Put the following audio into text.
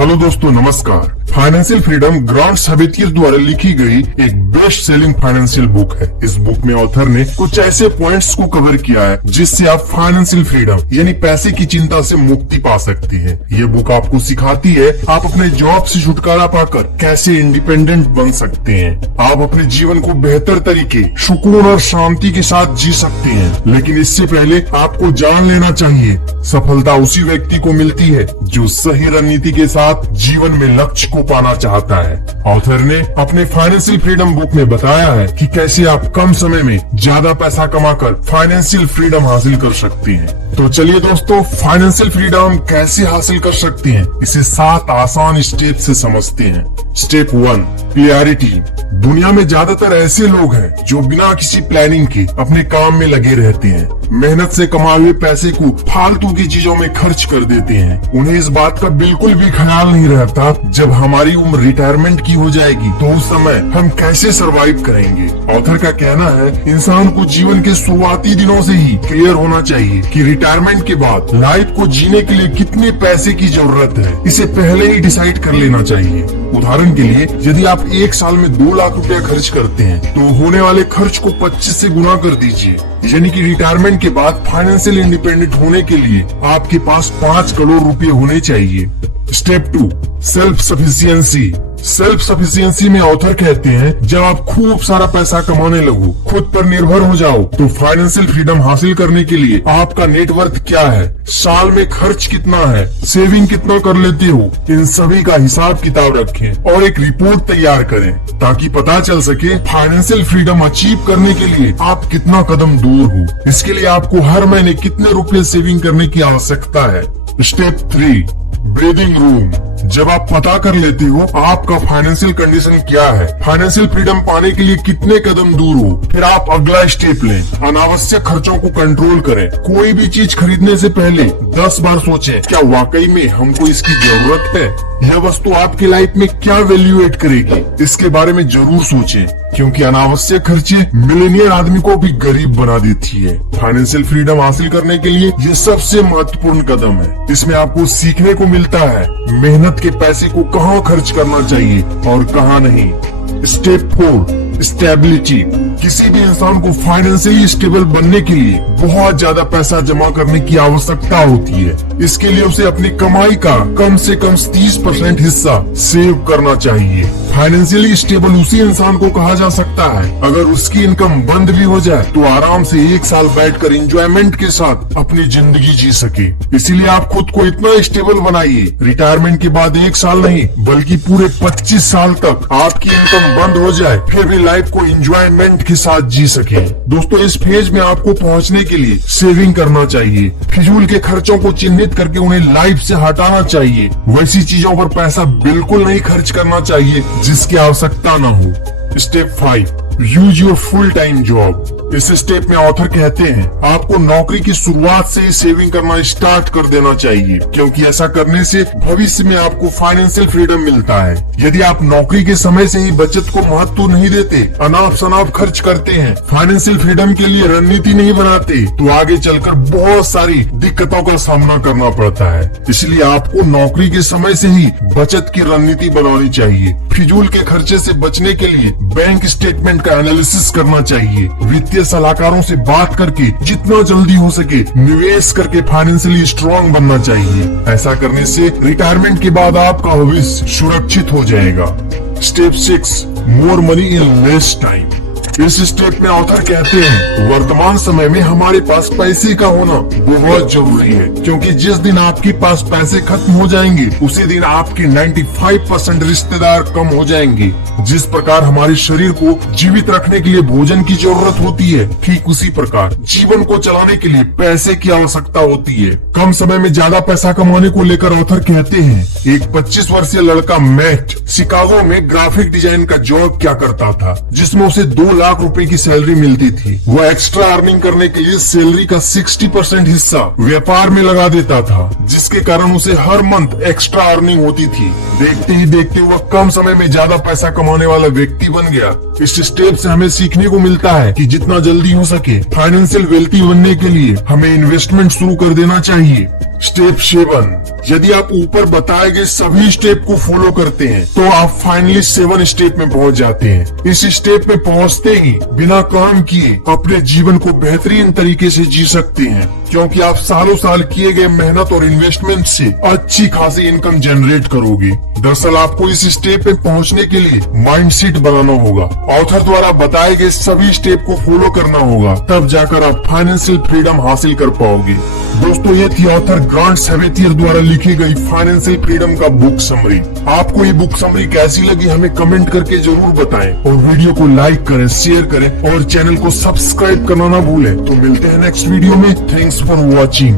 Hello दोस्तों, नमस्कार। Financial freedom grant साबितियर द्वारा लिखी गई एक बेस्ट सेलिंग फाइनेंशियल बुक है। इस बुक में ऑथर ने कुछ ऐसे पॉइंट्स को कवर किया है जिससे आप फाइनेंशियल फ्रीडम यानी पैसे की चिंता से मुक्ति पा सकते हैं। ये बुक आपको सिखाती है आप अपने जॉब से छुटकारा पाकर कैसे इंडिपेंडेंट बन सकते हैं। आप अपने जीवन को बेहतर तरीके, सुकून और शांति के साथ जी सकते हैं। लेकिन इससे पहले आपको जान लेना चाहिए, सफलता उसी व्यक्ति को मिलती है जो सही रणनीति के साथ जीवन में लक्ष्य को पाना चाहता है। ऑथर ने अपने फाइनेंशियल फ्रीडम बुक में बताया है कि कैसे आप कम समय में ज्यादा पैसा कमाकर फाइनेंशियल फ्रीडम हासिल कर सकते हैं। तो चलिए दोस्तों, फाइनेंशियल फ्रीडम कैसे हासिल कर सकते हैं, इसे 7 आसान स्टेप से समझते हैं। Step 1, clarity. दुनिया में ज्यादातर ऐसे लोग हैं जो बिना किसी प्लानिंग के अपने काम में लगे रहते हैं, मेहनत से कमाए हुए पैसे को फालतू की चीजों में खर्च कर देते हैं। उन्हें इस बात का बिल्कुल भी ख्याल नहीं रहता जब हमारी उम्र रिटायरमेंट की हो जाएगी तो उस समय हम कैसे सरवाइव करेंगे। ऑथर का कहना है इंसान को जीवन के शुरुआती दिनों से ही क्लियर होना चाहिए कि रिटायरमेंट के बाद लाइफ को जीने के लिए कितने पैसे की जरूरत है, इसे पहले ही डिसाइड कर लेना चाहिए। उदाहरण के लिए, यदि आप एक साल में 2 लाख रुपया खर्च करते हैं तो होने वाले खर्च को 25 से गुना कर दीजिए, यानी कि रिटायरमेंट के बाद फाइनेंशियल इंडिपेंडेंट होने के लिए आपके पास 5 करोड़ रुपए होने चाहिए। Step 2, self sufficiency. Self sufficiency में ऑथर कहते हैं जब आप खूब सारा पैसा कमाने लगो, खुद पर निर्भर हो जाओ, तो फाइनेंशियल फ्रीडम हासिल करने के लिए आपका नेटवर्थ क्या है, साल में खर्च कितना है, सेविंग कितना कर लेते हो, इन सभी का हिसाब किताब रखें और एक रिपोर्ट तैयार करें ताकि पता चल सके फाइनेंशियल फ्रीडम अचीव करने के लिए आप कितना कदम दूर हो। इसके लिए आपको हर महीने कितने रुपए सेविंग करने की आवश्यकता है। Step 3, breathing room. जब आप पता कर लेते हो आपका फाइनेंशियल कंडीशन क्या है, फाइनेंशियल फ्रीडम पाने के लिए कितने कदम दूर हो, फिर आप अगला स्टेप लें। अनावश्यक खर्चों को कंट्रोल करें। कोई भी चीज खरीदने से पहले 10 बार सोचें क्या वाकई में हमको इसकी जरूरत है, यह वस्तु आपकी लाइफ में क्या वैल्यू एड करेगी, इसके बारे में जरूर सोचें, क्योंकि अनावश्यक खर्चे मिलियनियर आदमी को भी गरीब बना देती है। फाइनेंशियल फ्रीडम हासिल करने के लिए ये सबसे महत्वपूर्ण कदम है। इसमें आपको सीखने को मिलता है मेहनत के पैसे को कहाँ खर्च करना चाहिए और कहाँ नहीं। Step 4, stability. किसी भी इंसान को फाइनेंशियली स्टेबल बनने के लिए बहुत ज्यादा पैसा जमा करने की आवश्यकता होती है। इसके लिए उसे अपनी कमाई का कम से कम 30% हिस्सा सेव करना चाहिए। फाइनेंशियली स्टेबल उसी इंसान को कहा जा सकता है अगर उसकी इनकम बंद भी हो जाए तो आराम से 1 साल बैठकर एंजॉयमेंट के साथ अपनी जिंदगी जी सके। इसीलिए आप खुद को इतना स्टेबल बनाइए, रिटायरमेंट के बाद 1 साल नहीं बल्कि पूरे 25 साल तक आपकी इनकम बंद हो जाए फिर भी लाइफ को एंजॉयमेंट के साथ जी सके। दोस्तों, इस फेज में आपको पहुंचने के लिए सेविंग करना चाहिए, फिजूल के खर्चों को चिन्हित करके उन्हें लाइफ से हटाना चाहिए। वैसी चीजों पर पैसा बिल्कुल नहीं खर्च करना चाहिए जिसकी आवश्यकता न हो। Step 5, use your full time job. इस स्टेप में ऑथर कहते हैं आपको नौकरी की शुरुआत से ही सेविंग करना स्टार्ट कर देना चाहिए, क्योंकि ऐसा करने से भविष्य में आपको फाइनेंशियल फ्रीडम मिलता है। यदि आप नौकरी के समय से ही बचत को महत्व नहीं देते, अनाप शनाप खर्च करते हैं, फाइनेंशियल फ्रीडम के लिए रणनीति नहीं बनाते, तो आगे चलकर बहुत सारी दिक्कतों का सामना करना पड़ता है। इसलिए आपको नौकरी के समय से ही बचत की रणनीति बनानी चाहिए। फिजूल के खर्चे से बचने के लिए बैंक स्टेटमेंट का एनालिसिस करना चाहिए। वित्तीय सलाहकारों से बात करके जितना जल्दी हो सके निवेश करके फाइनेंशियली स्ट्रांग बनना चाहिए। ऐसा करने से रिटायरमेंट के बाद आपका भविष्य सुरक्षित हो जाएगा। Step 6, more money in less time. इस स्टेप में ऑथर कहते हैं वर्तमान समय में हमारे पास पैसे का होना बहुत जरूरी है, क्योंकि जिस दिन आपके पास पैसे खत्म हो जाएंगे उसी दिन आपके 95% रिश्तेदार कम हो जाएंगे। जिस प्रकार हमारे शरीर को जीवित रखने के लिए भोजन की जरूरत होती है, ठीक उसी प्रकार जीवन को चलाने के लिए पैसे की आवश्यकता होती है। कम समय में ज्यादा पैसा कमाने को लेकर ऑथर कहते हैं एक 25 वर्षीय लड़का मैट शिकागो में ग्राफिक डिजाइन का जॉब क्या करता था, जिसमें उसे 2 लाख रुपए की सैलरी मिलती थी। वह एक्स्ट्रा अर्निंग करने के लिए सैलरी का 60% हिस्सा व्यापार में लगा देता था, जिसके कारण उसे हर मंथ एक्स्ट्रा अर्निंग होती थी। देखते ही देखते वह कम समय में ज्यादा पैसा कमाने वाला व्यक्ति बन गया। इस स्टेप से हमें सीखने को मिलता है कि जितना जल्दी हो सके फाइनेंशियल वेल्थी बनने के लिए हमें इन्वेस्टमेंट शुरू कर देना चाहिए। स्टेप 7, यदि आप ऊपर बताए गए सभी स्टेप को फॉलो करते हैं तो आप फाइनली 7 स्टेप में पहुंच जाते हैं। इस स्टेप में पहुंचते ही बिना काम किए अपने जीवन को बेहतरीन तरीके से जी सकते हैं, क्योंकि आप सालों साल किए गए मेहनत और इन्वेस्टमेंट से अच्छी खासी इनकम जनरेट करोगे। दरअसल आपको इस स्टेप पे पहुंचने के लिए माइंडसेट बनाना होगा। ऑथर द्वारा बताए गए सभी स्टेप को फॉलो करना होगा, तब जाकर आप फाइनेंशियल फ्रीडम हासिल कर पाओगे। दोस्तों, ये थी ऑथर ग्रांट सवेतियर द्वारा लिखी गई फाइनेंशियल फ्रीडम का बुक समरी। आपको ये बुक समरी कैसी लगी हमें कमेंट करके जरूर बताएं और वीडियो को लाइक करें, शेयर करें और चैनल को सब्सक्राइब करना ना भूलें। तो मिलते हैं नेक्स्ट वीडियो में। Thanks for watching.